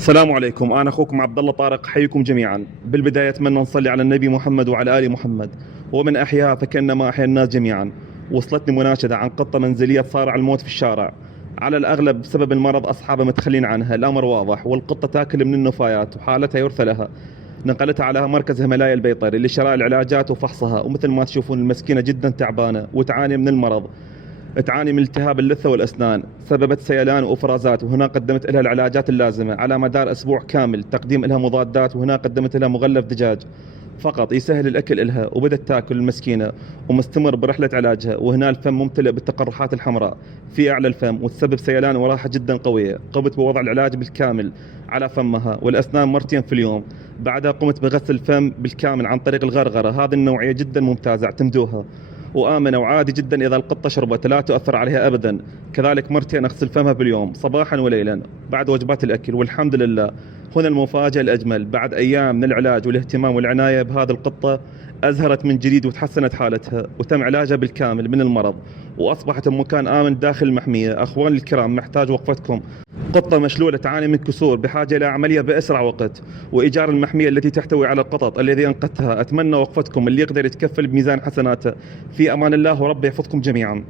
السلام عليكم، أنا أخوكم عبد الله طارق، حيكم جميعا. بالبداية أتمنى نصلي على النبي محمد وعلى آل محمد. ومن أحياها فكأنما أحيا الناس جميعا. وصلتني مناشدة عن قطة منزلية صارع الموت في الشارع، على الأغلب بسبب المرض أصحابها متخلين عنها. الأمر واضح، والقطة تاكل من النفايات وحالتها يرثى لها. نقلتها على مركز هملايا البيطري لشراء العلاجات وفحصها، ومثل ما تشوفون المسكينة جدا تعبانة وتعاني من المرض. تعاني من التهاب اللثة والأسنان، سببت سيلان وإفرازات، وهنا قدمت لها العلاجات اللازمة على مدار أسبوع كامل. تقديم لها مضادات، وهنا قدمت لها مغلف دجاج فقط يسهل الأكل لها، وبدت تاكل المسكينة ومستمر برحلة علاجها. وهنا الفم ممتلئ بالتقرحات الحمراء في أعلى الفم، وتسبب سيلان وراحة جدا قوية. قمت بوضع العلاج بالكامل على فمها والأسنان مرتين في اليوم. بعدها قمت بغسل الفم بالكامل عن طريق الغرغرة. هذه النوعية جدا ممتازة، اعتمدوها وآمنة وعادي جدا. إذا القطة شربت لا تؤثر عليها أبدا. كذلك مرتين أغسل فمها باليوم صباحا وليلا بعد وجبات الأكل. والحمد لله، هنا المفاجأة الأجمل، بعد أيام من العلاج والاهتمام والعناية بهذه القطة أزهرت من جديد وتحسنت حالتها، وتم علاجها بالكامل من المرض، وأصبحت بمكان آمن داخل المحمية. أخواني الكرام، محتاج وقفتكم. قطة مشلولة تعاني من كسور، بحاجة إلى عملية بأسرع وقت، وإيجار المحمية التي تحتوي على القطط الذي أنقذتها. أتمنى وقفتكم، اللي يقدر يتكفل بميزان حسناته. في أمان الله، ورب يحفظكم جميعا.